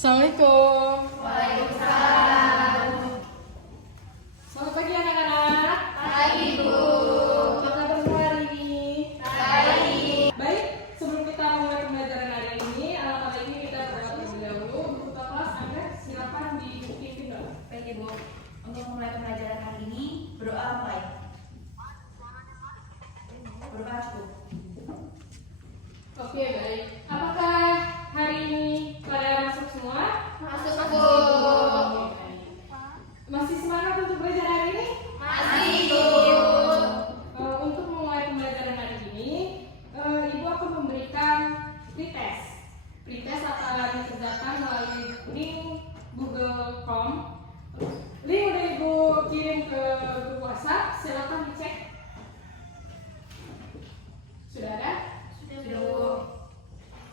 Assalamualaikum. Waalaikumsalam. Selamat pagi anak-anak. Pagi, Bu. Apa kabar semua hari ini? Baik. Baik, sebelum kita mulai pembelajaran hari ini, alangkah baiknya kita berdoa terlebih dahulu. Untuk kelas Anda silakan dipimpin doa. Baik, Ibu. Untuk memulai pembelajaran hari ini, berdoa mulai. Berdoa cukup. Oke, baik. Apakah hari ini pada masuk semua? Masuk, Bu. Oke, baik. Masih semangat untuk belajar hari ini? Masih, Bu. Untuk memulai pembelajaran hari ini, Ibu akan memberikan pretest. Pretest akan dikerjakan melalui link Google Chrome. Link udah Ibu kirim ke grup WhatsApp, silakan dicek. Sudah ada? Sudah, Bu.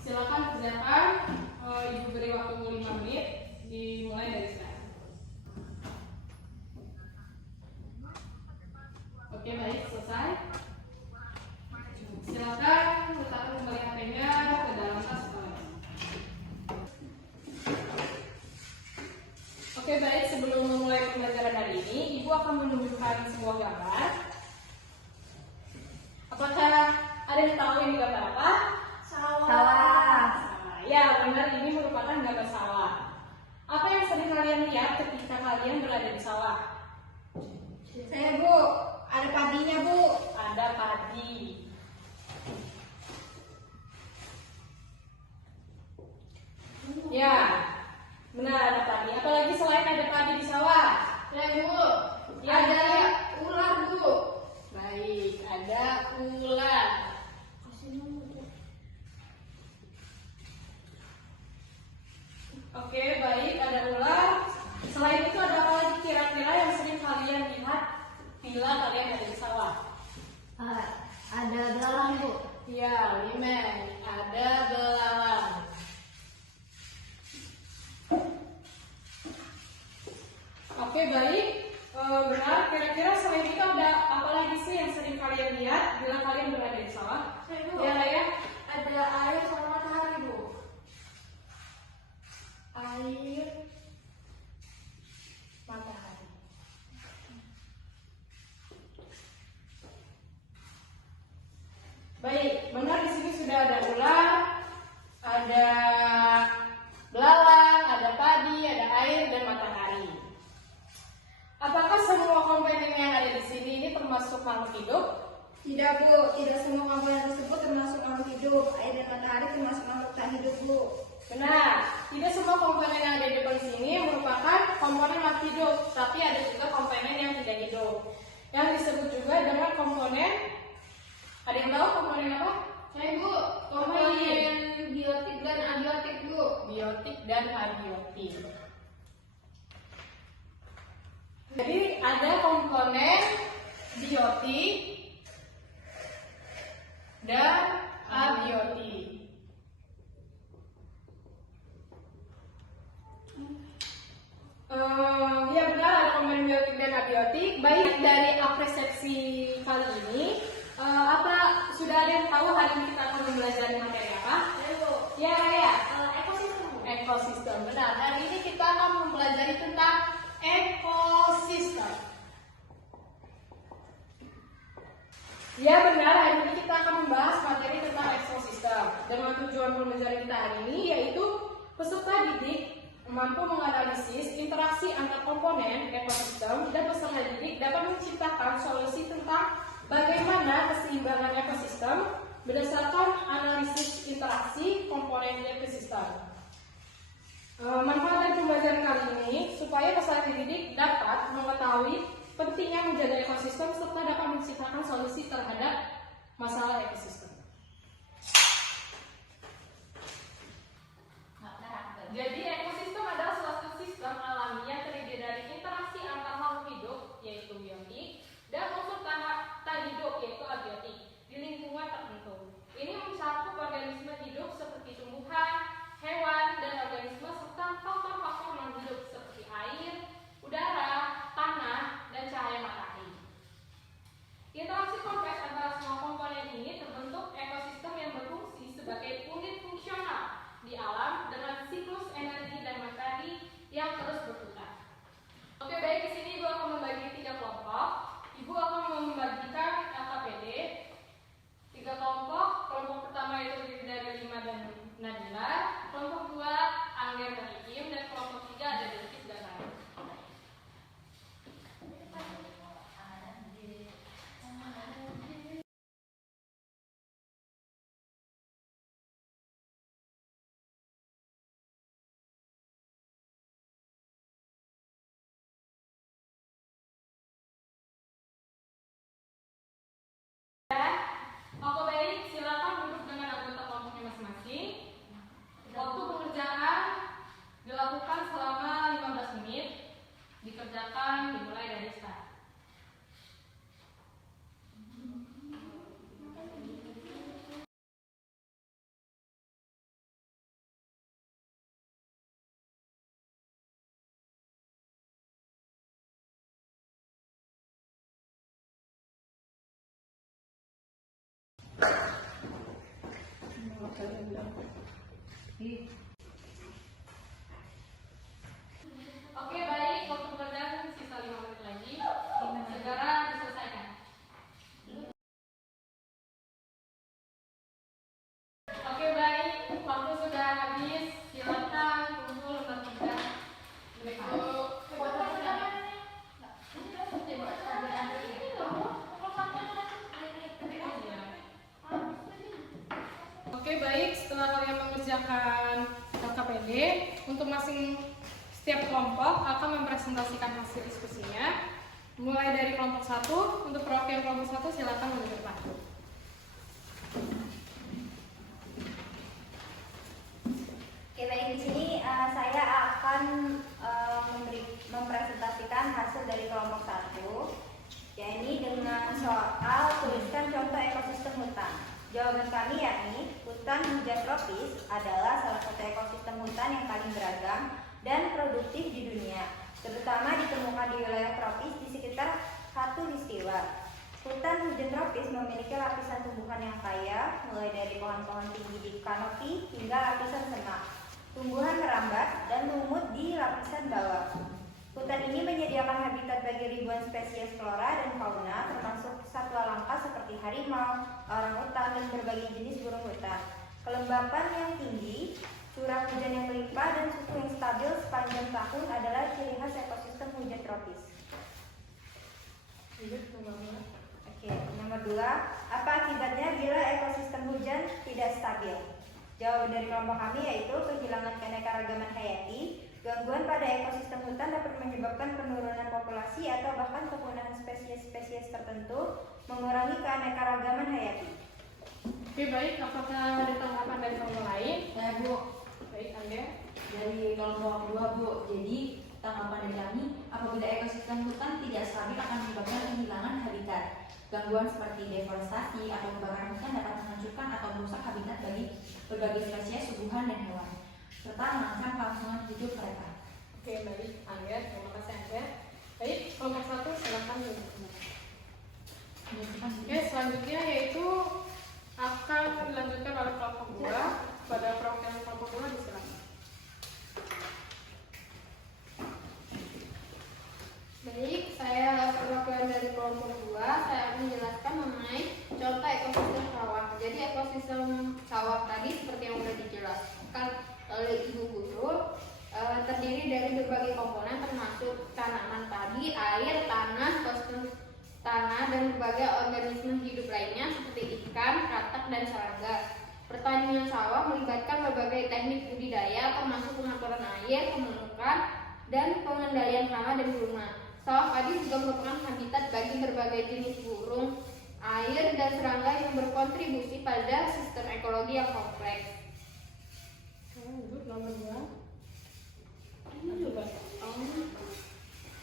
Silakan kerjakan. Ibu beri waktu 5 menit. Dimulai dari sekarang. Oke, baik, selesai. Silakan letakkan kembali HP-nya ke dalam tas sekolah. Oke, baik, sebelum memulai pembelajaran hari ini, Ibu akan menunjukkan sebuah gambar. Apakah ada yang tahu ini gambar apa? Sawah. Ya, benar, ini merupakan gambar sawah. Apa yang sering kalian lihat ketika kalian berada di sawah? Saya, Bu. Ada padinya, Bu. Ada padi. Ya, benar, ada padi. Apalagi selain ada padi di sawah? Saya, Bu. Ya, Ada ular, Bu. Baik, ada ular. Oke, baik, ada ular. Selain itu ada apa lagi kira-kira yang sering kalian lihat bila kalian ada di sawah? Ada belalang, Bu. Ya, Limen, ada belalang. Oke, baik. Benar, kira-kira selain itu ada apa lagi sih yang sering kalian lihat bila kalian berada di sawah? Saya, Bu. Ya, Raya? Ada air sama matahari, Bu. Air, matahari. Baik, benar, di sini sudah ada ular, ada belalang, ada padi, ada air dan matahari. Apakah semua komponen yang ada di sini ini termasuk makhluk hidup? Tidak, Bu. Tidak semua komponen tersebut termasuk makhluk hidup. Air dan matahari termasuk makhluk tak hidup, Bu. Benar, tidak semua komponen yang ada di depan sini merupakan komponen makhluk hidup, tapi ada juga komponen yang tidak hidup. Yang disebut juga dengan komponen, ada yang tahu komponen apa? Saya, Bu. Komponen biotik dan abiotik, Bu. Biotik dan abiotik. Jadi ada komponen biotik dan abiotik. Ya benar, ada komponen biotik dan abiotik. Baik, dari apresiasi kali ini, apa sudah ada yang tahu hari ini kita akan mempelajari materi apa? Saya, Bu. Ya, Raya. Ekosistem, Bu. Ekosistem, benar. Hari ini kita akan mempelajari tentang ekosistem. Ya benar, hari ini kita akan membahas materi tentang ekosistem. Dengan tujuan pembelajaran kita hari ini yaitu peserta didik mampu menganalisis interaksi antar komponen ekosistem dan peserta didik dapat menciptakan solusi tentang bagaimana keseimbangan ekosistem berdasarkan analisis interaksi komponen ekosistem. Manfaat dari pembelajaran kali ini supaya peserta didik dapat mengetahui pentingnya menjaga ekosistem serta dapat menciptakan solusi terhadap masalah ekosistem. Jadi ekosistem adalah suatu sistem alami yang terdiri dari interaksi antar makhluk hidup yaitu biotik dan unsur tak hidup yaitu abiotik di lingkungan tertentu. Ini mencakup organisme hidup seperti tumbuhan, hewan, dan organisme serta faktor-faktor non hidup seperti air, udara, tanah, dan cahaya matahari. Interaksi kompleks antara semua komponen ini terbentuk Oke, baik, waktu pelajaran sisa 5 menit lagi. Segera diselesaikan. Oke, baik, waktu sudah habis. Silakan kumpul lembar 3. Oke, baik, setelah kalian mengerjakan LKPD, untuk setiap kelompok akan mempresentasikan hasil diskusinya. Mulai dari kelompok 1, untuk perwakilan kelompok 1 silakan menunjuk depan. Oke, baik, di sini saya akan mempresentasikan hasil dari kelompok 1, yakni dengan soal tuliskan contoh ekosistem hutan. Jawaban kami yakni hutan hujan tropis adalah salah satu ekosistem hutan yang paling beragam dan produktif di dunia, terutama ditemukan di wilayah tropis di sekitar khatulistiwa. Hutan hujan tropis memiliki lapisan tumbuhan yang kaya, mulai dari pohon-pohon tinggi di kanopi hingga lapisan semak. Tumbuhan merambat dan lumut di lapisan bawah. Hutan ini menyediakan habitat bagi ribuan spesies flora dan fauna, termasuk satwa langka seperti harimau, orangutan, dan berbagai jenis burung hutan. Kelembapan yang tinggi, curah hujan yang melimpah, dan suhu yang stabil sepanjang tahun adalah ciri khas ekosistem hujan tropis. Oke, nomor 2. Apa akibatnya bila ekosistem hujan tidak stabil? Jawaban dari kelompok kami yaitu kehilangan keanekaragaman hayati. Gangguan pada ekosistem hutan dapat menyebabkan penurunan populasi atau bahkan kepunahan spesies-spesies tertentu, mengurangi keanekaragaman hayati. Oke, baik, apakah ada tanggapan dari kelompok lain? Ya, Bu. Baik, Anda. Dari kelompok 2, Bu. Jadi, tanggapan dari kami, apabila ekosistem hutan tidak stabil akan menyebabkan kehilangan habitat. Gangguan seperti deforestasi atau kebakaran hutan dapat menghancurkan atau merusak habitat bagi berbagai spesies tumbuhan dan hewan, serta merangsang kelangsungan hidup mereka. Oke, baik, Angga. Terima kasih, Angga. Baik, kelompok 1 silakan duduk. Oke, selanjutnya yaitu akan dilanjutkan oleh kelompok 2. Pada perwakilan kelompok 2 disilakan. Baik, saya perwakilan dari kelompok 2. Saya akan menjelaskan mengenai contoh ekosistem sawah. Jadi ekosistem sawah tadi seperti yang sudah dijelaskan oleh Ibu Guru, terdiri dari berbagai komponen termasuk tanaman padi, air, tanah, kostum tanah, dan berbagai organisme hidup lainnya seperti ikan, katak, dan serangga. Pertanian sawah melibatkan berbagai teknik budidaya termasuk pengaturan air, pemenukan, dan pengendalian hama dan gulma. Sawah padi juga merupakan habitat bagi berbagai jenis burung, air, dan serangga yang berkontribusi pada sistem ekologi yang kompleks. Lanjut, nomor 2. Ini juga.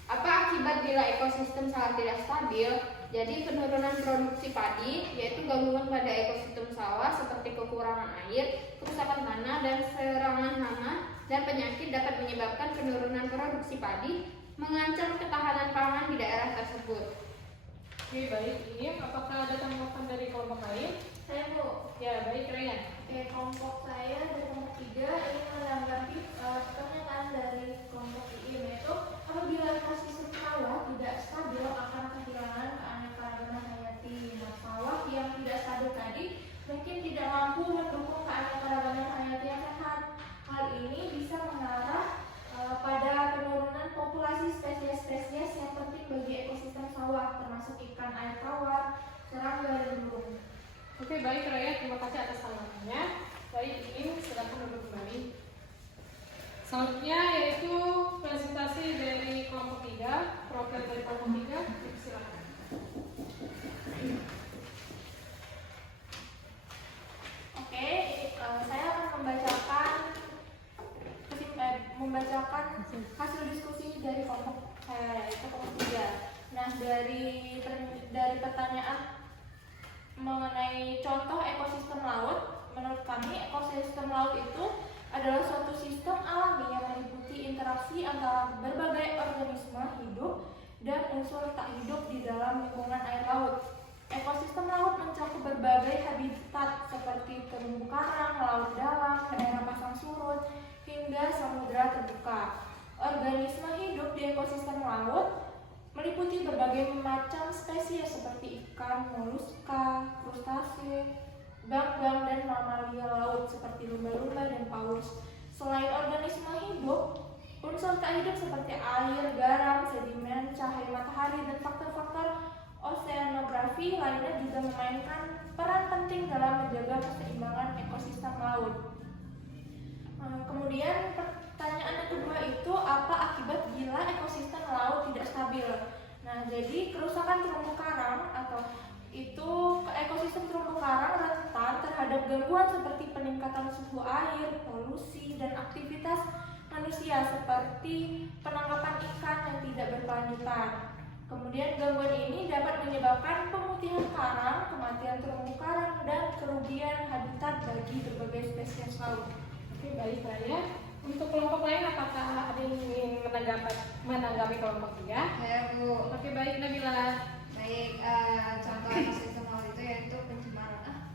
Apa akibat bila ekosistem sawah tidak stabil? Jadi penurunan produksi padi, yaitu gangguan pada ekosistem sawah seperti kekurangan air, kerusakan tanah, dan serangan hama dan penyakit dapat menyebabkan penurunan produksi padi, mengancam ketahanan pangan di daerah tersebut. Oke, baik. Ini apakah ada tanggapan dari kelompok lain? Saya, Bu. Ya, baik, Ryan. Oke, kelompok saya dari kelompok 3 ini menanggapi pernyataan dari kelompok I, yaitu apabila ekosistem sawah tidak stabil akan kehilangan keanekaragaman hayati. Nah, sawah yang tidak stabil tadi mungkin tidak mampu mendukung keanekaragaman hayati yang sehat. Hal ini bisa mengarah pada penurunan populasi spesies-spesies yang penting bagi ekosistem sawah, termasuk ikan air tawar, serangga, dan burung. Oke, baik, Ryan. Terima kasih atas tanggapannya. Baik, ini silakan duduk kembali. Selanjutnya yaitu presentasi dari kelompok 3, perwakilan dari kelompok 3, silakan. Oke, saya akan membacakan hasil diskusi dari kelompok saya, yaitu kelompok 3. Nah, dari pertanyaan mengenai contoh ekosistem laut, menurut kami ekosistem laut itu adalah suatu sistem alami yang meliputi interaksi antara berbagai organisme hidup dan unsur tak hidup di dalam lingkungan air laut. Ekosistem laut mencakup berbagai habitat seperti terumbu karang, seperti ikan, moluska, krustase, ganggang, dan mamalia laut seperti lumba-lumba dan paus. Selain organisme hidup, unsur tak hidup seperti air, garam, sedimen, cahaya matahari, dan faktor-faktor oseanografi lainnya juga memainkan peran penting dalam menjaga keseimbangan ekosistem laut. Kemudian pertanyaan yang kedua itu, apa akibat bila ekosistem laut tidak stabil? Nah, jadi kerusakan terumbu karang atau itu ekosistem terumbu karang rentan terhadap gangguan seperti peningkatan suhu air, polusi, dan aktivitas manusia seperti penangkapan ikan yang tidak berkelanjutan. Kemudian gangguan ini dapat menyebabkan pemutihan karang, kematian terumbu karang, dan kerugian habitat bagi berbagai spesies laut. Oke, baik Raya. Untuk kelompok lain apakah ada yang ingin menanggapi kelompok 3? Saya Bu. Oke, baik Nabila. Baik, contoh ekosistem laut itu yaitu pencemaran.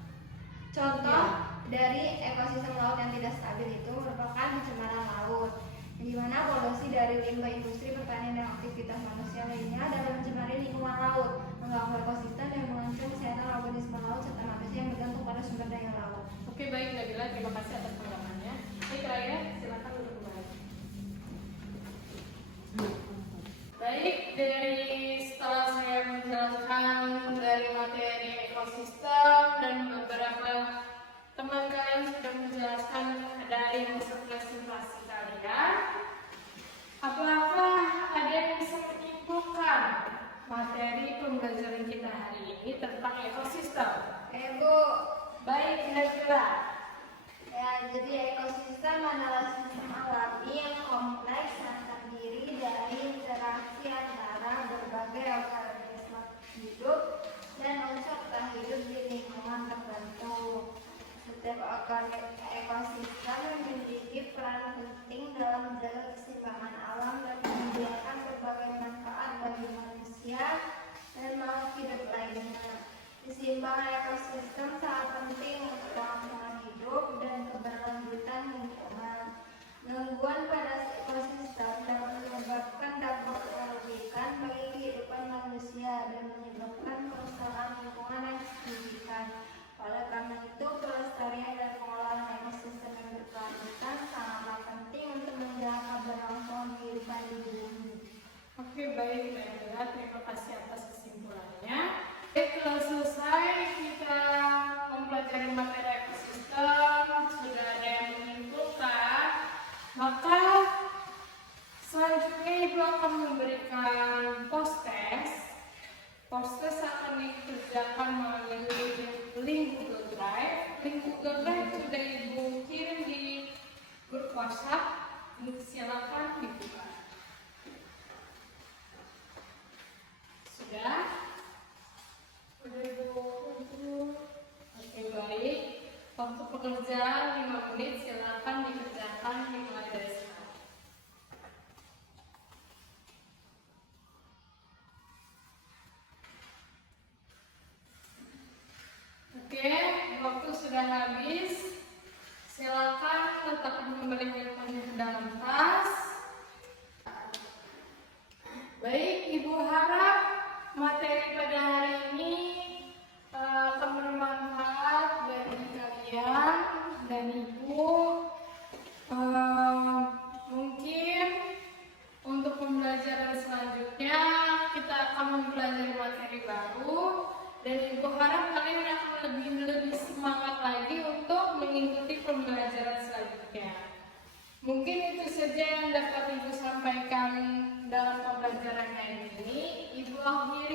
Contoh dari ekosistem laut yang tidak stabil itu merupakan pencemaran laut, di mana polusi dari limbah industri pertanian dan aktivitas manusia lainnya dapat mencemari lingkungan laut, mengganggu ekosistem dan mengancam kesehatan organisme laut serta manusia yang bergantung pada sumber daya laut. Oke, baik Nabila, terima kasih atas tanggapannya. Baik Raya, silakan duduk kembali. Baik, setelah saya menjelaskan dari materi ekosistem dan beberapa teman kalian sudah menjelaskan dari hasil presentasi kalian, apakah ada yang bisa menyimpulkan materi pembelajaran kita hari ini tentang ekosistem? Bu. Baik, Nabila. Ya, jadi ekosistem adalah sistem alami yang kompleks yang terdiri dari interaksi antara berbagai organisme hidup dan unsur tak hidup di lingkungan tertentu. Setiap ekosistem memiliki peran penting dalam menjaga keseimbangan alam dan menyediakan berbagai manfaat bagi manusia dan makhluk hidup lainnya. Keseimbangan ekosistem sangat penting untuk kelangsungan hidup dan keberlanjutan lingkungan. Gangguan pada ekosistem dapat menyebabkan dampak merugikan bagi kehidupan manusia dan menyebabkan kerusakan lingkungan yang signifikan. Oleh karena itu, pelestarian dan pengelolaan ekosistem yang berkelanjutan sangatlah penting untuk menjaga keberlangsungan kehidupan di bumi. Oke, baik Nabila, terima kasih atas kesimpulannya. Setelah selesai kita mempelajari materi ekosistem, sudah ada yang menyimpulkan, maka selanjutnya Ibu akan memberikan post-test. Post-test akan dikerjakan melalui link Google Drive. Link Google Drive sudah Ibu kirim di grup WhatsApp. Silakan dibuka. Sudah? Oke, baik. Waktu pekerjaan 5 menit, silakan dikerjakan dimulai dari sekarang. Oke, waktu sudah habis. Silakan letakkan kembali handphone ke dalam tas. Baik, Ibu harap materi pada hari ini akan bermanfaat bagi kalian dan Ibu. Mungkin untuk pembelajaran selanjutnya kita akan mempelajari materi baru dan Ibu harap kalian akan lebih semangat lagi untuk mengikuti pembelajaran selanjutnya. Mungkin itu saja yang dapat Ibu sampaikan dalam pembelajaran hari ini. Ibu akhiri